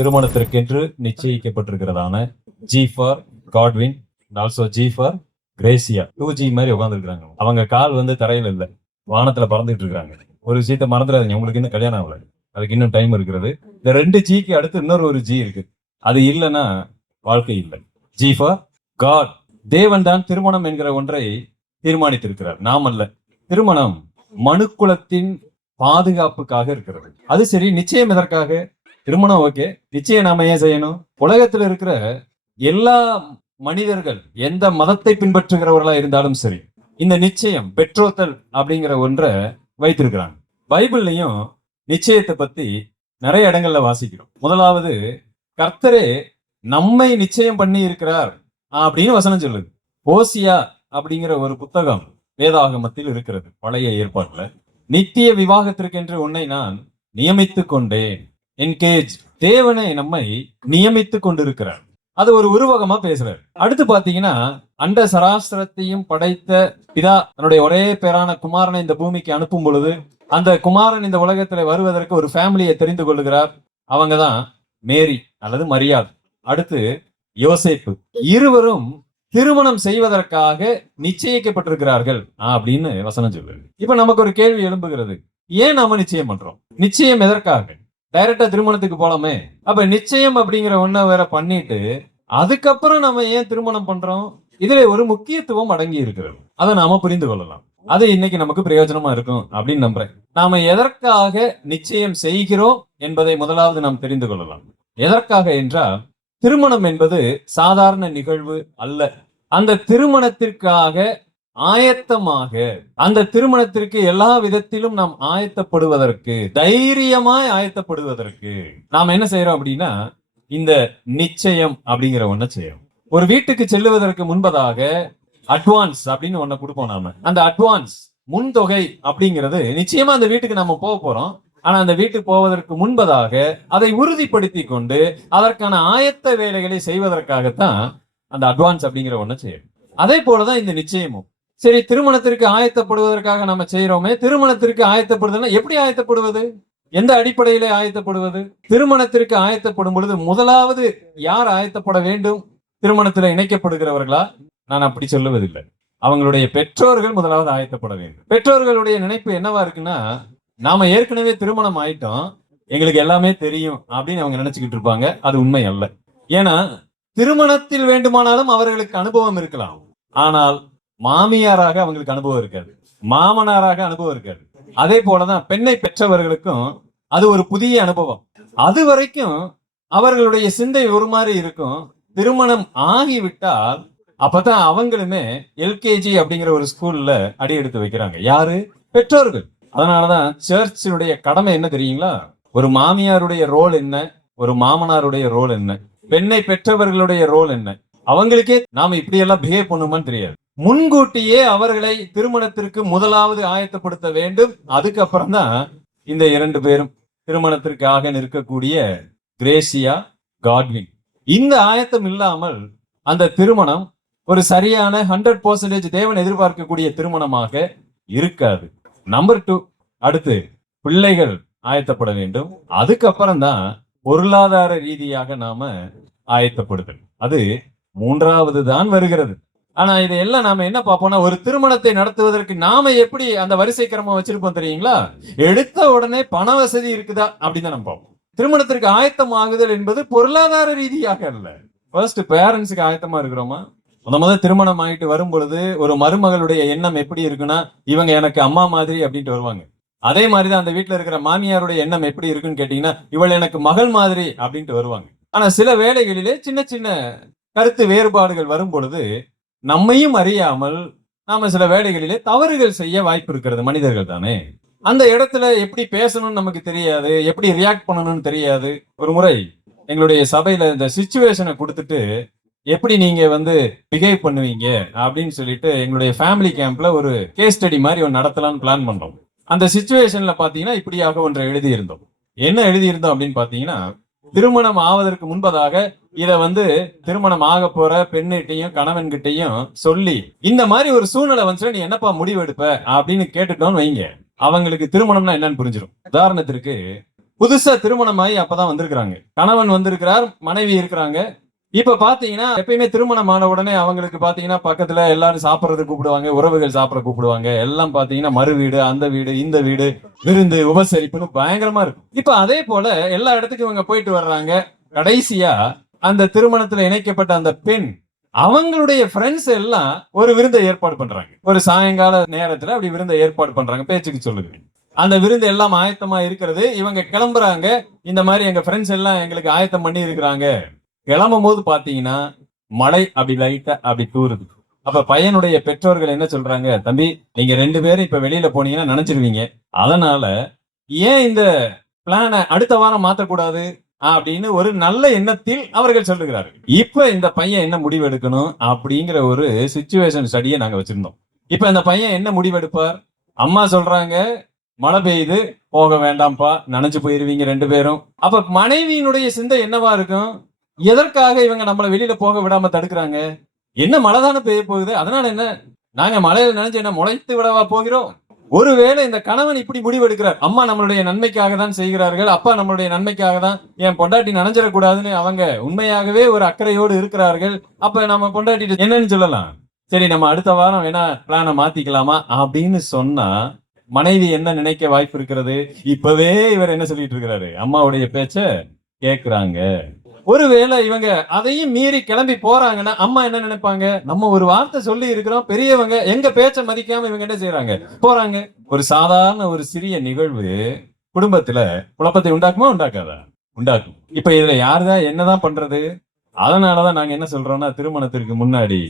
திருமணத்திற்கென்று நிச்சயிக்கப்பட்டிருக்கிறதான G for Godwin also G for Gracia two G மாதிரி உட்காந்துருக்காங்க அவங்க கால் வந்து தரையில் இல்லை. வானத்துல பறந்துட்டு இருக்காங்க. ஒரு விஷயத்த மறந்துடாதீங்க. உங்களுக்கு இன்னும் கல்யாணம் ஆகல. அதுக்கு இன்னும் டைம் இருக்கிறது இந்த ரெண்டு ஜிக்கு அடுத்து இன்னொரு ஒரு ஜி இருக்கு. அது இல்லைன்னா வாழ்க்கை இல்லை. ஜி ஃபார் காட் தேவன் தான் திருமணம் என்கிற ஒன்றை தீர்மானித்திருக்கிறார். நாம் அல்ல. திருமணம் மனுக்குலத்தின் பாதுகாப்புக்காக இருக்கிறது. அது சரி நிச்சயம் எதற்காக? திருமணம் ஓகே. நிச்சயம் நாம ஏன் செய்யணும்? உலகத்துல இருக்கிற எல்லா மனிதர்கள் எந்த மதத்தை பின்பற்றுகிறவர்களா இருந்தாலும் சரி இந்த நிச்சயம் பெற்றோத்தல் அப்படிங்கிற ஒன்றை வைத்திருக்கிறாங்க. பைபிள்லையும் நிச்சயத்தை பத்தி நிறைய இடங்கள்ல வாசிக்கிறோம். முதலாவது கர்த்தரே நம்மை நிச்சயம் பண்ணி இருக்கிறார் அப்படின்னு வசனம் சொல்லுது. ஓசியா அப்படிங்கிற ஒரு புத்தகம் வேதாகமத்தில் இருக்கிறது பழைய ஏற்பாடுல. நித்திய விவாகத்திற்கென்று உன்னை நான் நியமித்து கொண்டேன் என்கேஜ் தேவனை நம்மை நியமித்து கொண்டிருக்கிறார். அது ஒரு உருவகமா பேசுறாரு. அடுத்து பாத்தீங்கன்னா அண்ட சராசரத்தையும் படைத்த பிதா தன்னுடைய ஒரே பேரான குமாரனை இந்த பூமிக்கு அனுப்பும் பொழுது அந்த குமாரன் இந்த உலகத்துல வருவதற்கு ஒரு ஃபேமிலியை தெரிந்து கொள்ளுகிறார் அவங்க தான் மேரி அல்லது மரியாள். அடுத்து யோசேப்பு. இருவரும் திருமணம் செய்வதற்காக நிச்சயிக்கப்பட்டிருக்கிறார்கள். அப்படின்னு வசனம் சொல்லுது. இப்ப நமக்கு ஒரு கேள்வி எழும்புகிறது. ஏன் நாம நிச்சயம் பண்றோம்? நிச்சயம் எதற்காக? டைரக்டா திருமணத்துக்கு போலாமே. அப்ப நிச்சயம் அப்படிங்கிற ஒண்ண வேற பண்ணிட்டு அதுக்கப்புறம் நம்ம ஏன் திருமணம் பண்றோம்? இதுல ஒரு முக்கியத்துவம் அடங்கி இருக்கிறது. அதை நாம புரிந்து கொள்ளலாம். அது இன்னைக்கு நமக்கு பிரயோஜனமா இருக்கும் அப்படின்னு நம்புறேன். நாம எதற்காக நிச்சயம் செய்கிறோம் என்பதை முதலாவது நாம் தெரிந்து கொள்ளலாம். எதற்காக என்றால் திருமணம் என்பது சாதாரண நிகழ்வு அல்ல. அந்த திருமணத்திற்காக ஆயத்தமாக அந்த திருமணத்திற்கு எல்லா விதத்திலும் நாம் ஆயத்தப்படுவதற்கு தைரியமாய் ஆயத்தப்படுவதற்கு நாம் என்ன செய்யறோம் அப்படின்னா இந்த நிச்சயம் அப்படிங்கிற ஒன்ன செய்யறோம் ஒரு வீட்டுக்கு செல்லுவதற்கு முன்பதாக அட்வான்ஸ் அப்படின்னு ஒன்ன கொடுப்போம் நாம. அந்த அட்வான்ஸ் முன்தொகை அப்படிங்கிறது நிச்சயமா அந்த வீட்டுக்கு நம்ம போக போறோம். ஆனா அந்த வீட்டுக்கு போவதற்கு முன்பதாக அதை உறுதிப்படுத்தி கொண்டு அதற்கான ஆயத்த வேலைகளை செய்வதற்காகத்தான் அந்த அட்வான்ஸ் அப்படிங்கிற ஒன்ன செய்யும் அதே போலதான் இந்த நிச்சயமும். சரி திருமணத்திற்கு ஆயத்தப்படுவதற்காக நம்ம செய்யறோமே திருமணத்திற்கு ஆயத்தப்படுதுன்னா எப்படி ஆயத்தப்படுவது? எந்த அடிப்படையிலே ஆயத்தப்படுவது? திருமணத்திற்கு ஆயத்தப்படும் பொழுது முதலாவது யார் ஆயத்தப்பட வேண்டும்? திருமணத்துல இணைக்கப்படுகிறவர்களா? நான் அப்படி சொல்லுவதில்லை. அவங்களுடைய பெற்றோர்கள் முதலாவது ஆயத்தப்பட வேண்டும். பெற்றோர்களுடைய நினைப்பு என்னவா இருக்குன்னா நாம ஏற்கனவே திருமணம் ஆயிட்டோம் எங்களுக்கு எல்லாமே தெரியும் அப்படின்னு அவங்க நினைச்சுக்கிட்டு இருப்பாங்க. அது உண்மை அல்ல. ஏன்னா திருமணத்தில் வேண்டுமானாலும் அவர்களுக்கு அனுபவம் இருக்கலாம். ஆனால் மாமியாராக அவங்களுக்கு அனுபவம் இருக்காது. மாமனாராக அனுபவம் இருக்காது. அதே போலதான் பெண்ணை பெற்றவர்களுக்கும் அது ஒரு புதிய அனுபவம். அது வரைக்கும் அவர்களுடைய சிந்தை ஒரு மாதிரி இருக்கும். திருமணம் ஆகிவிட்டால் அப்பதான் அவங்களுமே எல்கேஜி அப்படிங்கிற ஒரு ஸ்கூல்ல அடி எடுத்து வைக்கிறாங்க. யாரு? பெற்றோர்கள். அதனாலதான் சர்ச்சினுடைய கடமை என்ன தெரியுங்களா? ஒரு மாமியாருடைய ரோல் என்ன? ஒரு மாமனாருடைய ரோல் என்ன? பெண்ணை பெற்றவர்களுடைய ரோல் என்ன? அவங்களுக்கே நாம இப்படி எல்லாம் பிஹேவ் பண்ணுமான்னு தெரியாது. முன்கூட்டியே அவர்களை திருமணத்திற்கு முதலாவது ஆயத்தப்படுத்த வேண்டும். அதுக்கப்புறம் தான் இந்த இரண்டு பேரும் திருமணத்திற்காக நிற்கக்கூடிய கிரேசியா காட்வின். இந்த ஆயத்தம் இல்லாமல் அந்த திருமணம் ஒரு சரியான ஹண்ட்ரட் பர்சன்டேஜ் தேவன் எதிர்பார்க்கக்கூடிய திருமணமாக இருக்காது. நம்பர் டூ அடுத்து பிள்ளைகள் ஆயத்தப்பட வேண்டும். அதுக்கப்புறம் தான் பொருளாதார ரீதியாக நாம ஆயத்தப்படுதல். அது மூன்றாவது தான் வருகிறது. ஆனா இதையெல்லாம் நாம என்ன பார்ப்போம்னா ஒரு திருமணத்தை நடத்துவதற்கு நாம எப்படி அந்த வரிசை கிரமம் வச்சிருப்போம் தெரியுங்களா? எடுத்த உடனே பண வசதி இருக்குதா? அப்படின்னு தான் நம்ம பார்ப்போம். திருமணத்திற்கு ஆயத்தம் ஆகுதல் என்பது பொருளாதார ரீதியாக அல்ல. ஃபர்ஸ்ட் பேரண்ட்ஸுக்கு ஆயத்தமா இருக்கிறோமா? முத முத திருமணம் ஆகிட்டு வரும் பொழுது ஒரு மருமகளுடைய எண்ணம் எப்படி இருக்குன்னா இவங்க எனக்கு அம்மா மாதிரி அப்படின்ட்டு வருவாங்க. அதே மாதிரிதான் அந்த வீட்டுல இருக்கிற மாமியாருடைய எண்ணம் எப்படி இருக்குன்னு கேட்டீங்கன்னா இவள் எனக்கு மகள் மாதிரி அப்படின்ட்டு வருவாங்க. ஆனா சில வேலைகளிலே சின்ன சின்ன கருத்து வேறுபாடுகள் வரும் பொழுது நம்மையும் அறியாமல் நாம சில வேலைகளிலே தவறுகள் செய்ய வாய்ப்பு இருக்கிறது. மனிதர்கள் தானே. அந்த இடத்துல எப்படி பேசணும்னு நமக்கு தெரியாது. எப்படி ரியாக்ட் பண்ணணும்னு தெரியாது. ஒரு முறை எங்களுடைய சபையில இந்த சுச்சுவேஷனை கொடுத்துட்டு எப்படி நீங்க வந்து பிஹேவ் பண்ணுவீங்க? அப்படின்னு சொல்லிட்டு எங்களுடைய ஃபேமிலி கேம்ப்ல ஒரு கேஸ் ஸ்டடி மாதிரி ஒன்று நடத்தலாம்னு பிளான் பண்ணோம் அந்த சுச்சுவேஷன்ல பாத்தீங்கன்னா இப்படியாக ஒன்றை எழுதியிருந்தோம். என்ன எழுதியிருந்தோம் அப்படின்னு பாத்தீங்கன்னா திருமணம் ஆவதற்கு முன்பதாக இத வந்து திருமணம் ஆக போற பெண்ணிட்டையும் கணவன்கிட்டையும் சொல்லி இந்த மாதிரி ஒரு சூழ்நிலை வந்துச்சுன்னா நீ என்னப்பா முடிவு எடுப்ப? அப்படின்னு கேட்டுட்டோம்னு வைங்க. அவங்களுக்கு திருமணம்னா என்னன்னு புரிஞ்சிடும் உதாரணத்திற்கு புதுசா திருமணமாயி அப்பதான் வந்திருக்கிறாங்க. கணவன் வந்திருக்கிறார் மனைவி இருக்கிறாங்க. இப்ப பாத்தீங்கன்னா எப்பயுமே திருமணம் ஆன உடனே அவங்களுக்கு பாத்தீங்கன்னா பக்கத்துல எல்லாரும் சாப்பிடுறது கூப்பிடுவாங்க உறவுகள் சாப்பிட கூப்பிடுவாங்க. எல்லாம் பாத்தீங்கன்னா மறு வீடு அந்த வீடு இந்த வீடு விருந்து உபசரிப்புன்னு பயங்கரமா இருக்கும். இப்ப அதே போல எல்லா இடத்துக்கும் இவங்க போயிட்டு வர்றாங்க. கடைசியா அந்த திருமணத்துல இணைக்கப்பட்ட அந்த பெண் அவங்களுடைய ஃப்ரெண்ட்ஸ் எல்லாம் ஒரு விருந்தை ஏற்பாடு பண்றாங்க. ஒரு சாயங்கால நேரத்துல அப்படி விருந்தை ஏற்பாடு பண்றாங்க. பேச்சுக்கு சொல்லுது. அந்த விருந்து எல்லாம் ஆயத்தமா இருக்கிறது. இவங்க கிளம்புறாங்க. இந்த மாதிரி எங்க ஃப்ரெண்ட்ஸ் எல்லாம் எங்களுக்கு ஆயத்தம் பண்ணி இருக்கிறாங்க கிளம்பும் போது பாத்தீங்கன்னா மழை அப்படி லைட்டா அப்படி தூருது. அப்ப பையனுடைய பெற்றோர்கள் என்ன சொல்றாங்க தம்பி நீங்க ரெண்டு பேரும் இப்ப வெளியில போனீங்கன்னா நினைச்சிருவீங்க. அதனால ஏன் இந்த பிளானை அடுத்த வாரம் மாத்தக்கூடாது? அப்படின்னு ஒரு நல்ல எண்ணத்தில் அவர்கள் சொல்லுகிறார்கள். இப்ப இந்த பையன் என்ன முடிவு எடுக்கணும் அப்படிங்கிற ஒரு சுச்சுவேஷன் ஸ்டடியை நாங்க வச்சிருந்தோம். இப்ப இந்த பையன் என்ன முடிவெடுப்பார்? அம்மா சொல்றாங்க மழை பெய்யுது போக வேண்டாம்ப்பா நனைஞ்சு போயிருவீங்க ரெண்டு பேரும். அப்ப மனைவியினுடைய சிந்தை என்னவா இருக்கும்? எதற்காக இவங்க நம்மளை வெளியில போக விடாம தடுக்கிறாங்க? என்ன மழை தானே பெய்ய போகுது? அதனால என்ன? நாங்க மழையில நினைச்சு என்ன முளைத்து விடவா போகிறோம்? ஒருவேளை இந்த கணவன் இப்படி முடிவெடுக்கிறார். அம்மா நம்மளுடைய நன்மைக்காக தான் செய்கிறார்கள். அப்பா நம்மளுடைய நன்மைக்காக தான் என் பொண்டாட்டி நினைஞ்சிடக்கூடாதுன்னு அவங்க உண்மையாகவே ஒரு அக்கறையோடு இருக்கிறார்கள். அப்ப நம்ம பொண்டாட்டி என்னன்னு சொல்லலாம்? சரி நம்ம அடுத்த வாரம் வேணா பிளானை மாத்திக்கலாமா? அப்படின்னு சொன்னா மனைவி என்ன நினைக்க வாய்ப்பு இருக்கிறது? இப்பவே இவர் என்ன சொல்லிட்டு இருக்கிறாரு? அம்மாவுடைய பேச்ச கேக்குறாங்க. ஒருவேளை இவங்க அதையும் மீறி கிளம்பி போறாங்கன்னா அம்மா என்ன நினைப்பாங்க? நம்ம ஒரு வார்த்தை சொல்லி இருக்கிறோம் பெரியவங்க எங்க பேச்ச மதிக்காம இவங்க என்ன செய்யறாங்க போறாங்க. ஒரு சாதாரண ஒரு சிறிய நிகழ்வு குடும்பத்துல குழப்பத்தை உண்டாக்குமா உண்டாக்காதா? உண்டாக்கும். இப்ப இதுல யாருதான் என்னதான் பண்றது? அதனாலதான் நாங்க என்ன சொல்றோம்னா திருமணத்திற்கு முன்னாடி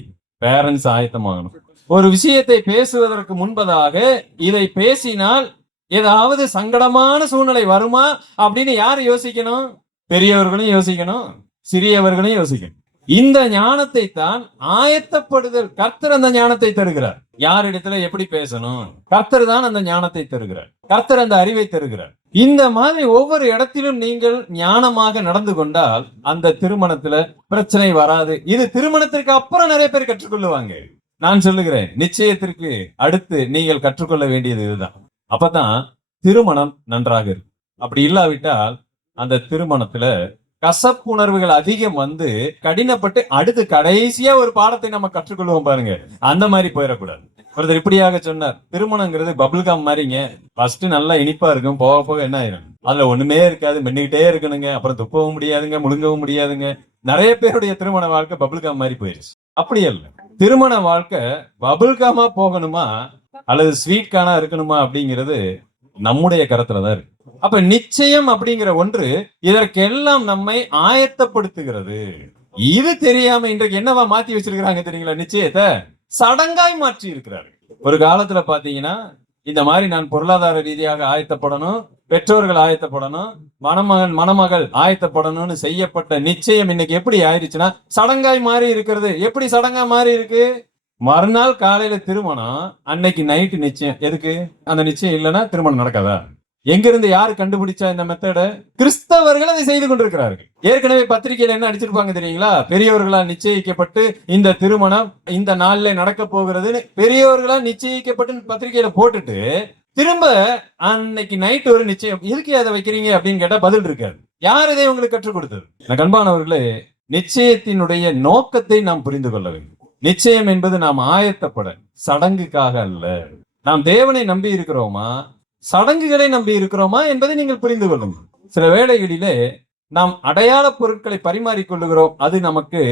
பேரண்ட்ஸ் ஆயத்தமாகணும் ஒரு விஷயத்தை பேசுவதற்கு முன்பதாக இதை பேசினால் ஏதாவது சங்கடமான சூழ்நிலை வருமா அப்படின்னு யார் யோசிக்கணும்? பெரியவர்களும் யோசிக்கணும் சிறியவர்களும் யோசிக்கணும். இந்த ஞானத்தை தான் ஆயத்தப்படுதல் கர்த்தர் அந்த ஞானத்தை தருகிறார். யாரிடத்துல எப்படி பேசணும்? கர்த்தர் தான் அந்த ஞானத்தை தருகிறார். கர்த்தர் அந்த அறிவை தருகிறார். இந்த மாதிரி ஒவ்வொரு இடத்திலும் நீங்கள் ஞானமாக நடந்து கொண்டால் அந்த திருமணத்துல பிரச்சனை வராது. இது திருமணத்திற்கு அப்புறம் நிறைய பேர் கற்றுக்கொள்ளுவாங்க. நான் சொல்லுகிறேன் நிச்சயத்திற்கு அடுத்து நீங்கள் கற்றுக்கொள்ள வேண்டியது இதுதான். அப்பதான் திருமணம் நன்றாக இருக்கும். அப்படி இல்லாவிட்டால் அந்த திருமணத்துல கசப்புணர்வுகள் அதிகம் வந்து கடினப்பட்டு அடுத்து கடைசியா ஒரு பாடத்தை நம்ம கற்றுக்கொள்வோம் பாருங்க. அந்த மாதிரி போயிடக்கூடாது. ஒருத்தர் இப்படியாக சொன்னார் திருமணங்கிறது பபுள் காம் மாதிரிங்க. ஃபர்ஸ்ட் நல்லா இனிப்பா இருக்கும். போக போக என்ன ஆயிரும்? அதுல ஒண்ணுமே இருக்காது. மென்னிக்கிட்டே இருக்கணுங்க. அப்புறம் துப்பவும் முடியாதுங்க. முழுங்கவும் முடியாதுங்க. நிறைய பேருடைய திருமண வாழ்க்கை பபுள் காம் மாதிரி போயிருச்சு. அப்படி இல்ல திருமண வாழ்க்கை பபுள் காமா போகணுமா? அல்லது ஸ்வீட் கானா இருக்கணுமா? அப்படிங்கிறது நம்முடைய கரத்துல தான் இருக்கு. அப்ப நிச்சயம் அப்படிங்கிற ஒன்று இதற்கெல்லாம் நம்மை ஆயத்தப்படுத்துகிறது. இது தெரியாம இன்றைக்கு என்னவா மாத்தி வச்சிருக்கிறாங்க தெரியுங்களா? நிச்சயத்தை சடங்காய் மாற்றி இருக்கிறார்கள். ஒரு காலத்துல பாத்தீங்கன்னா இந்த மாதிரி நான் பொருளாதார ரீதியாக ஆயத்தப்படணும் பெற்றோர்கள் ஆயத்தப்படணும் மணமகன் மணமகள் ஆயத்தப்படணும்னு செய்யப்பட்ட நிச்சயம் இன்னைக்கு எப்படி ஆயிடுச்சுன்னா சடங்காய் மாறி இருக்கிறது. எப்படி சடங்கா மாறி இருக்கு? மறுநாள் காலையில திருமணம் அன்னைக்கு நைட்டு நிச்சயம். எதுக்கு? அந்த நிச்சயம் இல்லைன்னா திருமணம் நடக்காதா? எங்கிருந்து யாரு கண்டுபிடிச்சா இந்த மெத்தட கிறிஸ்தவர்கள் அதை செய்து கொண்டிருக்கிறார்கள். ஏற்கனவே பத்திரிகையில என்ன அடிச்சிருப்பாங்க தெரியுங்களா? பெரியவர்களால் நிச்சயிக்கப்பட்டு இந்த திருமணம் இந்த நாளில நடக்க போகிறதுன்னு பெரியவர்களால் நிச்சயிக்கப்பட்டு பத்திரிகையில போட்டுட்டு திரும்ப அன்னைக்கு நைட் ஒரு நிச்சயம் எதுக்கு அதை வைக்கிறீங்க அப்படின்னு கேட்டா பதில் இருக்காது. யார் இதை உங்களுக்கு கற்றுக் கொடுத்தது? எனக்கு கண்பானவர்களே நிச்சயத்தினுடைய நோக்கத்தை நாம் புரிந்து கொள்ள வேண்டும். நிச்சயம் என்பது நாம் ஆயத்தப்பட சடங்குக்காக அல்ல. நாம் தேவனை நம்பி இருக்கிறோமா? சடங்குகளை நம்பி இருக்கிறோமா என்பதை நீங்கள் புரிந்து கொள்ளுங்கள் சில வேளைகளிலே நாம் அடையாள பொருட்களை பரிமாறிக்கொள்ளுகிறோம். அது நமக்கு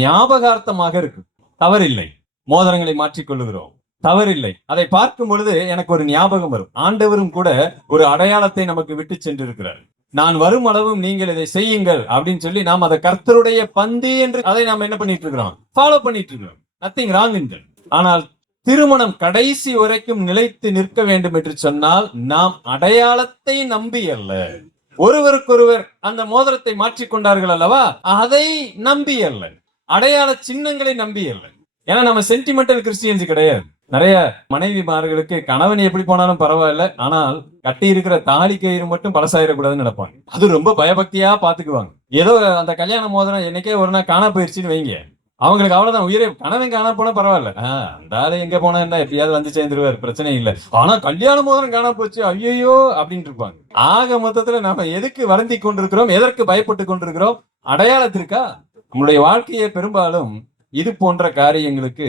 ஞாபகார்த்தமாக இருக்கு தவறில்லை. மோதிரங்களை மாற்றிக்கொள்ளுகிறோம். தவறில்லை. அதை பார்க்கும் பொழுது எனக்கு ஒரு ஞாபகம் வரும். ஆண்டவரும் கூட ஒரு அடையாளத்தை நமக்கு விட்டு சென்றிருக்கிறார். நான் வரும் அளவும் நீங்கள் இதை செய்யுங்கள் அப்படின்னு சொல்லி நாம் அதை கர்த்தருடைய பந்தி என்று அதை நாம் என்ன பண்ணிட்டு இருக்கிறோம்? ஃபாலோ பண்ணிட்டு இருக்கிறோம். நத்திங் ராங் ஆனால் திருமணம் கடைசி வரைக்கும் நிலைத்து நிற்க வேண்டும் என்று சொன்னால் நாம் அடையாளத்தை நம்பி அல்ல ஒருவருக்கொருவர் அந்த மோதிரத்தை மாற்றிக்கொண்டார்கள் அல்லவா? அதை நம்பி அல்ல அடையாள சின்னங்களை நம்பி அல்ல ஏன்னா நம்ம சென்டிமெண்டல் கிறிஸ்டியன்ஸ் கிடையாது. நிறைய மனைவிமார்களுக்கு கணவன் எப்படி போனாலும் பரவாயில்ல. ஆனால் கட்டி இருக்கிற தாலி கயிறு மட்டும் பழசாயிடக்கூடாதுன்னு நினைப்பாங்க. அது ரொம்ப பயபக்தியா பாத்துக்குவாங்க ஏதோ அந்த கல்யாண மோதிரம் என்னைக்கே ஒரு நாள் காண போயிடுச்சுன்னு வைங்க. அவங்களுக்கு அவ்வளவுதான். உயிரே கணவன் காணா போனா பரவாயில்ல. அந்த ஆளு எங்க போனா என்ன? எப்பயாவது வந்து சேர்ந்துருவாரு. பிரச்சனை இல்ல. ஆனா கல்யாண மோதிரம் காணா போச்சு. ஐயோ அப்படின்னு இருப்பாங்க. ஆக மொத்தத்துல நாம எதுக்கு வருந்தி கொண்டிருக்கிறோம்? எதற்கு பயப்பட்டு கொண்டிருக்கிறோம்? அடையாளத்திற்கா? நம்முடைய வாழ்க்கையை பெரும்பாலும் இது போன்ற காரியங்களுக்கு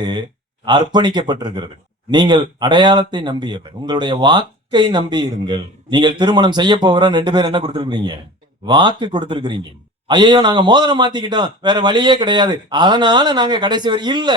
அர்ப்பணிக்கப்பட்டிருக்கிறது. நீங்கள் அடையாளத்தை நம்பியவர். உங்களுடைய வாக்கை நம்பி இருங்கள் நீங்கள் திருமணம் செய்ய போகிற ரெண்டு பேரும் என்ன கொடுத்திருக்கீங்க வாக்கு கொடுத்திருக்கிறீங்க. ஐயோ நாங்க மோதிரம் மாத்திக்கிட்டோம். வேற வழியே கிடையாது. அதனால நாங்க கடைசி வரை இல்ல.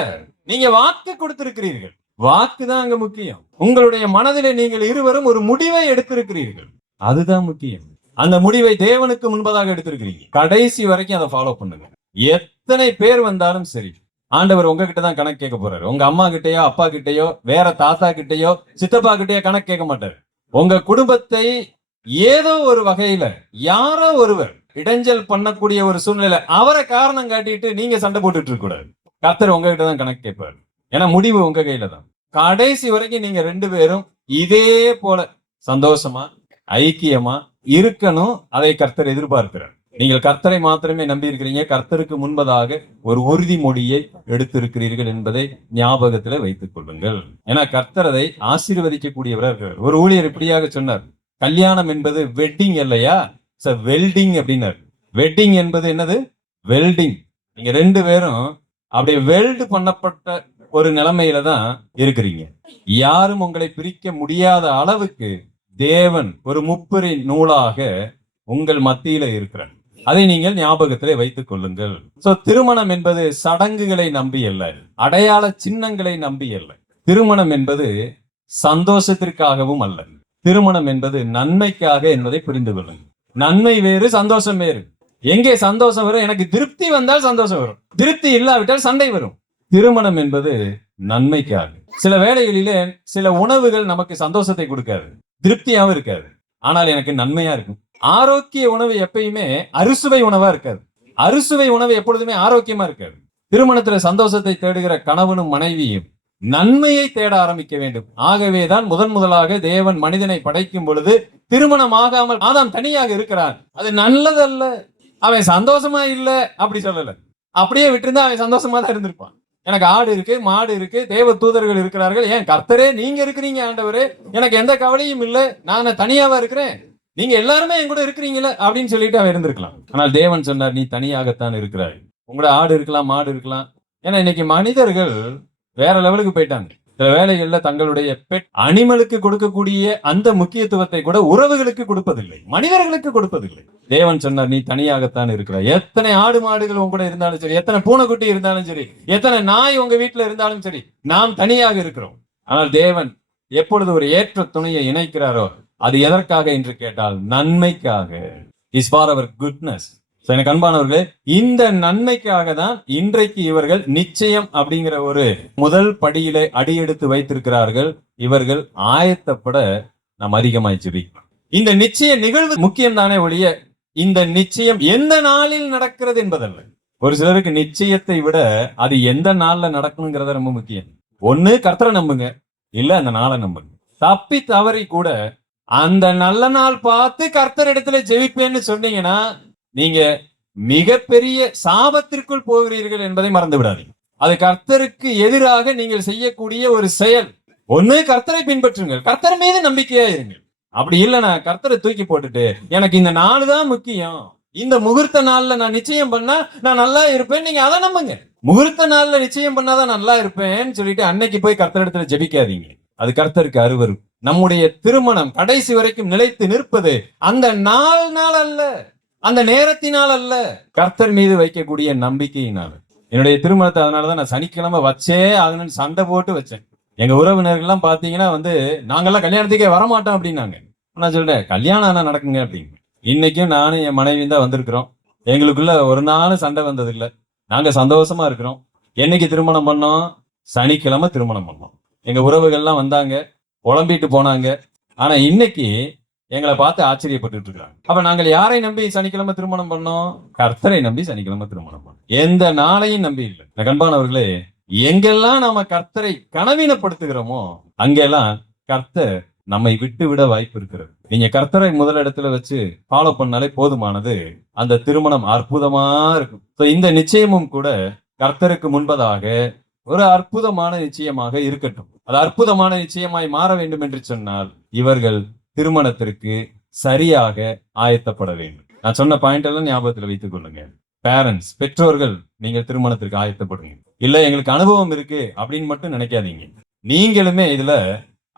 நீங்க வாக்கு கொடுத்திருக்கிறீர்கள். வாக்கு தான் அங்க முக்கியம். உங்களுடைய மனதிலே நீங்கள் இருவரும் ஒரு முடிவை எடுத்திருக்கிறீர்கள். அதுதான் முக்கியம். அந்த முடிவை தேவனுக்கு முன்பதாக எடுத்திருக்கிறீங்க. கடைசி வரைக்கும் அதை ஃபாலோ பண்ணுங்க. எத்தனை பேர் வந்தாலும் சரி. ஆண்டவர் உங்ககிட்ட தான் கணக்கு கேட்க போறாரு. உங்க அம்மா கிட்டயோ அப்பா கிட்டயோ வேற தாத்தா கிட்டயோ சித்தப்பா கிட்டயோ கணக்கு கேட்க மாட்டாரு. உங்க குடும்பத்தை ஏதோ ஒரு வகையில யாரோ ஒருவர் இடைஞ்சல் பண்ணக்கூடிய ஒரு சூழ்நிலை அவரை காரணம் காட்டிட்டு நீங்க சண்டை போட்டுட்டு இருக்க கூடாது. கர்த்தர் உங்ககிட்ட தான் கணக்கு கேட்பாரு. ஏன்னா முடிவு உங்க கையில தான். கடைசி வரைக்கும் நீங்க ரெண்டு பேரும் இதே போல சந்தோஷமா ஐக்கியமா இருக்கணும். அதை கர்த்தர் எதிர்பார்க்கிறார். நீங்கள் கர்த்தரை மாத்திரமே நம்பி இருக்கிறீங்க கர்த்தருக்கு முன்பதாக ஒரு உறுதிமொழியை எடுத்திருக்கிறீர்கள் என்பதை ஞாபகத்துல வைத்துக் கொள்ளுங்கள். ஏன்னா கர்த்தர் அதை ஆசீர்வதிக்கக்கூடியவராக இருக்கிறார் ஒரு ஊழியர் இப்படியாக சொன்னார். கல்யாணம் என்பது வெட்டிங் இல்லையா? வெல்டிங் அப்படின்னாரு வெட்டிங் என்பது என்னது? வெல்டிங் நீங்க ரெண்டு பேரும் அப்படியே வெல்டு பண்ணப்பட்ட ஒரு நிலைமையில தான் இருக்கிறீங்க. யாரும் உங்களை பிரிக்க முடியாத அளவுக்கு தேவன் ஒரு முப்பரி நூலாக உங்கள் மத்தியில இருக்கிறார். அதை நீங்கள் ஞாபகத்திலே வைத்துக் கொள்ளுங்கள். சோ திருமணம் என்பது சடங்குகளை நம்பி அல்ல. அடையாள சின்னங்களை நம்பி அல்ல. திருமணம் என்பது சந்தோஷத்திற்காகவும் அல்ல. திருமணம் என்பது நன்மைக்காக என்பதை புரிந்து கொள்ளுங்கள். நன்மை வேறு சந்தோஷம் வேறு. எங்கே சந்தோஷம் வரும்? எனக்கு திருப்தி வந்தால் சந்தோஷம் வரும். திருப்தி இல்லாவிட்டால் சண்டை வரும். திருமணம் என்பது நன்மைக்காக. சில வேளைகளிலே சில உணவுகள் நமக்கு சந்தோஷத்தை கொடுக்காது. திருப்தியாகவும் இருக்காது. ஆனால் எனக்கு நன்மையா இருக்கும். ஆரோக்கிய உணவு எப்பயுமே அறுசுவை உணவா இருக்காது. அறுசுவை உணவு எப்பொழுதுமே ஆரோக்கியமா இருக்காது. திருமணத்துல சந்தோஷத்தை தேடுகிற கணவனும் மனைவியும் நன்மையை தேட ஆரம்பிக்க வேண்டும். ஆகவேதான் முதன் முதலாக தேவன் மனிதனை படைக்கும் பொழுது திருமணம் ஆகாமல் ஆதாம் தனியாக இருக்கிறான் அது நல்லதல்ல. அவன் சந்தோஷமா இல்ல அப்படி சொல்லல. அப்படியே விட்டுருந்தா அவன் சந்தோஷமா தான் இருந்திருப்பான். எனக்கு ஆடு இருக்கு மாடு இருக்கு தேவ தூதர்கள் இருக்கிறார்கள். ஏன் கர்த்தரே நீங்க இருக்கிறீங்க ஆண்டவரே. எனக்கு எந்த கவலையும் இல்லை. நான் தனியாவா இருக்கிறேன். நீங்க எல்லாருமே என் கூட இருக்கிறீங்களே அப்படின்னு சொல்லிட்டு அவன் இருந்திருக்கலாம். ஆனால் தேவன் சொன்னார் நீ தனியாகத்தான் இருக்கிறாய். உங்களோட ஆடு இருக்கலாம் மாடு இருக்கலாம். ஏன்னா இன்னைக்கு மனிதர்கள் வேற லெவலுக்கு போயிட்டாங்க. சில வேலைகள்ல தங்களுடைய பெட் அனிமலுக்கு கொடுக்கக்கூடிய அந்த முக்கியத்துவத்தை கூட உறவுகளுக்கு கொடுப்பதில்லை மனிதர்களுக்கு கொடுப்பதில்லை. தேவன் சொன்னார் நீ தனியாகத்தான் இருக்கிறாய். எத்தனை ஆடு மாடுகள் உங்க கூட இருந்தாலும் சரி எத்தனை பூனைக்குட்டி இருந்தாலும் சரி எத்தனை நாய் உங்க வீட்டுல இருந்தாலும் சரி நாம் தனியாக இருக்கிறோம். ஆனால் தேவன் எப்பொழுது ஒரு ஏற்ற துணையை இணைக்கிறாரோ அது எதற்காக? என்று கேட்டால் நன்மைக்காக. இஸ் ஃபார் அவர் குட்னஸ் எனக்கு அன்பானவர்களே இந்த நன்மைக்காக தான் இன்றைக்கு இவர்கள் நிச்சயம் அப்படிங்கிற ஒரு முதல் படியிலே அடியெடுத்து வைத்திருக்கிறார்கள். இவர்கள் ஆயத்தப்பட நாம் அதிகமாய் ஜெபிக்கணும் இந்த நிச்சய நிகழ்வு முக்கியம் தானே ஒழிய இந்த நிச்சயம் எந்த நாளில் நடக்கிறது என்பதல்ல. ஒரு சிலருக்கு நிச்சயத்தை விட அது எந்த நாள்ல நடக்கணுங்கிறத ரொம்ப முக்கியம். ஒண்ணு கர்த்தரை நம்புங்க. இல்ல அந்த நாளை நம்புங்க. தப்பி தவறி கூட அந்த நல்ல நாள் பார்த்து கர்த்தர் இடத்துல ஜெயிப்பேன்னு சொன்னீங்கன்னா நீங்க மிகப்பெரிய சாபத்திற்குள் போகிறீர்கள் என்பதை மறந்து விடாதீங்க அது கர்த்தருக்கு எதிராக நீங்கள் செய்யக்கூடிய ஒரு செயல். ஒண்ணு கர்த்தரை பின்பற்றுங்கள். கர்த்தர் மீது நம்பிக்கையா இருங்கள். அப்படி இல்லைனா கர்த்தரை தூக்கி போட்டுட்டு எனக்கு இந்த நாள் தான் முக்கியம். இந்த முகூர்த்த நாள்ல நான் நிச்சயம் பண்ணா நான் நல்லா இருப்பேன். நீங்க அதை நம்புங்க. முகூர்த்த நாள்ல நிச்சயம் பண்ணாதான் நல்லா இருப்பேன்னு சொல்லிட்டு அன்னைக்கு போய் கர்த்தர் இடத்துல ஜெபிக்காதீங்க. அது கர்த்தருக்கு அருவரும் நம்முடைய திருமணம் கடைசி வரைக்கும் நிலைத்து நிற்பது அந்த நாள் நாள் அல்ல. அந்த நேரத்தினால் அல்ல கர்த்தர் மீது வைக்கக்கூடிய நம்பிக்கையினால். என்னுடைய திருமணத்தை அதனாலதான் நான் சனிக்கிழமை வச்சே ஆகணும்னு சண்டை போட்டு வச்சேன். எங்க உறவினர்கள்லாம் பாத்தீங்கன்னா வந்து நாங்கெல்லாம் கல்யாணத்துக்கே வரமாட்டோம் அப்படின்னாங்க. நான் சொல்றேன் கல்யாணம் ஆனா நடக்குங்க அப்படின்னு இன்னைக்கும் நானும் என் மனைவியும் தான் வந்திருக்கிறோம். எங்களுக்குள்ள ஒரு நாள் சண்டை வந்தது இல்ல நாங்க சந்தோஷமா இருக்கிறோம். என்னைக்கு திருமணம் பண்ணோம்? சனிக்கிழமை திருமணம் பண்ணோம். எங்க உறவுகள்லாம் வந்தாங்க புலம்பிட்டு போனாங்க. ஆனா இன்னைக்கு எங்களை பார்த்து ஆச்சரியப்பட்டு இருக்காங்க. அப்ப நாங்கள் யாரை நம்பி சனிக்கிழமை திருமணம் பண்ணோம்? கர்த்தரை நம்பி சனிக்கிழமை திருமணம் பண்ணோம். எந்த நாளையும் நம்பி இல்லை. இந்த கண்பானவர்களே எங்கெல்லாம் நாம கர்த்தரை கனவீனப்படுத்துகிறோமோ அங்கெல்லாம் கர்த்தர் நம்மை விட்டு விட வாய்ப்பு இருக்கிறது. நீங்க கர்த்தரை முதல் இடத்துல வச்சு ஃபாலோ பண்ணாலே போதுமானது. அந்த திருமணம் அற்புதமா இருக்கும். ஸோ இந்த நிச்சயமும் கூட கர்த்தருக்கு முன்பதாக ஒரு அற்புதமான நிச்சயமாக இருக்கட்டும். அது அற்புதமான நிச்சயமாய் மாற வேண்டும் என்று சொன்னால் இவர்கள் திருமணத்திற்கு சரியாக ஆயத்தப்பட வேண்டும். நான் சொன்ன பாயிண்ட் எல்லாம் ஞாபகத்தில் வைத்துக் கொள்ளுங்க. பேரண்ட்ஸ் பெற்றோர்கள் நீங்கள் திருமணத்திற்கு ஆயத்தப்படுங்க இல்ல எங்களுக்கு அனுபவம் இருக்கு அப்படின்னு மட்டும் நினைக்காதீங்க. நீங்களுமே இதுல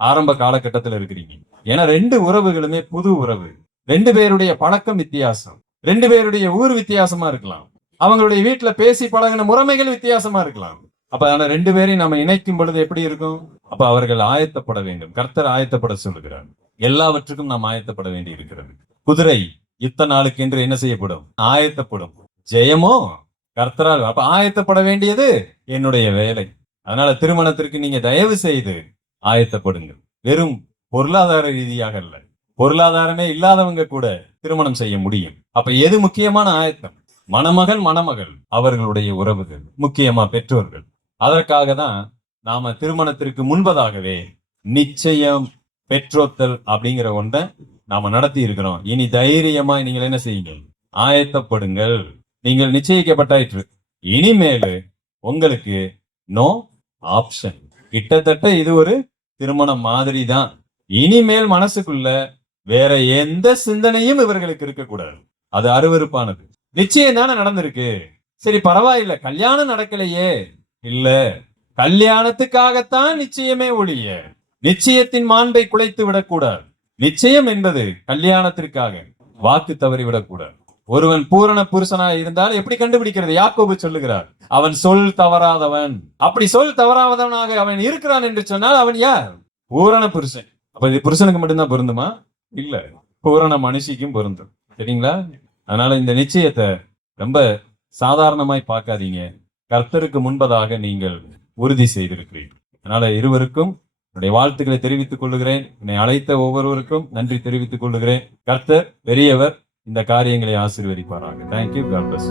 ஆரம்ப காலகட்டத்தில் இருக்கிறீங்க. ஏன்னா ரெண்டு உறவுகளுமே புது உறவு. ரெண்டு பேருடைய பழக்கம் வித்தியாசம். ரெண்டு பேருடைய ஊர் வித்தியாசமா இருக்கலாம். அவங்களுடைய வீட்டுல பேசி பழகின முறைமைகள் வித்தியாசமா இருக்கலாம். அப்ப ஆனா ரெண்டு பேரையும் நம்ம இணைக்கும் பொழுது எப்படி இருக்கும்? அப்ப அவர்கள் ஆயத்தப்பட வேண்டும். கர்த்தர் ஆயத்தப்பட சொல்லுகிறார். எல்லாவற்றுக்கும் நாம் ஆயத்தப்பட வேண்டி இருக்கிறது குதிரை யுத்த நாளுக்கு என்று என்ன செய்யப்படும்? ஆயத்தப்படும். ஜெயமோ? கர்த்தரால் அப்ப ஆயத்தப்பட வேண்டியது என்னுடைய வேலை. அதனால திருமணத்திற்கு நீங்க தயவு செய்து ஆயத்தப்படுங்கள். வெறும் பொருளாதார ரீதியாக அல்ல. பொருளாதாரமே இல்லாதவங்க கூட திருமணம் செய்ய முடியும். அப்ப எது முக்கியமான ஆயத்தம்? மணமகன் மணமகள் அவர்களுடைய உறவுகள் முக்கியமா பெற்றோர்கள். அதற்காக தான் நாம திருமணத்திற்கு முன்பதாகவே நிச்சயம் பெற்றோத்தல் அப்படிங்கிற ஒன்றை நாம நடத்தி இருக்கிறோம். இனி தைரியமா நீங்கள் என்ன செய்யுங்கள்? ஆயத்தப்படுங்கள். நீங்கள் நிச்சயிக்கப்பட்டாயிற்று. இனிமேல் உங்களுக்கு நோ ஆப்ஷன் கிட்டத்தட்ட இது ஒரு திருமணம் மாதிரி தான் இனிமேல் மனசுக்குள்ள வேற எந்த சிந்தனையும் இவர்களுக்கு இருக்கக்கூடாது. அது அருவருப்பானது. நிச்சயம் தானே நடந்திருக்கு. சரி பரவாயில்ல. கல்யாணம் நடக்கலையே. இல்ல. கல்யாணத்துக்காகத்தான் நிச்சயமே ஒழிய. நிச்சயத்தின் மாண்பை குலைத்து விடக்கூடாது. நிச்சயம் என்பது கல்யாணத்திற்காக வாக்கு தவறி விடக்கூடாது. ஒருவன் பூரண புருஷனாக இருந்தால் எப்படி கண்டுபிடிக்கிறது? யாக்கோபு சொல்லுகிறார் அவன் சொல் தவறாதவன். அப்படி சொல் தவறாதவனாக அவன் இருக்கிறான் என்று சொன்னால் அவன் யார்? பூரண புருஷன். அப்ப இது புருஷனுக்கு மட்டும்தான் பொருந்துமா? இல்ல. பூரண மனுஷிக்கும் பொருந்தும். சரிங்களா? அதனால இந்த நிச்சயத்தை ரொம்ப சாதாரணமாய் பார்க்காதீங்க. கர்த்தருக்கு முன்பதாக நீங்கள் உறுதி செய்திருக்கிறீர்கள். அதனால இருவருக்கும் என்னுடைய வாழ்த்துக்களை தெரிவித்துக் கொள்ளுகிறேன். என்னை அழைத்த ஒவ்வொருவருக்கும் நன்றி தெரிவித்துக் கொள்ளுகிறேன். கர்த்தர் பெரியவர் இந்த காரியங்களை ஆசீர்வதிப்பாராங்க தேங்க்யூ காட் பிளஸ்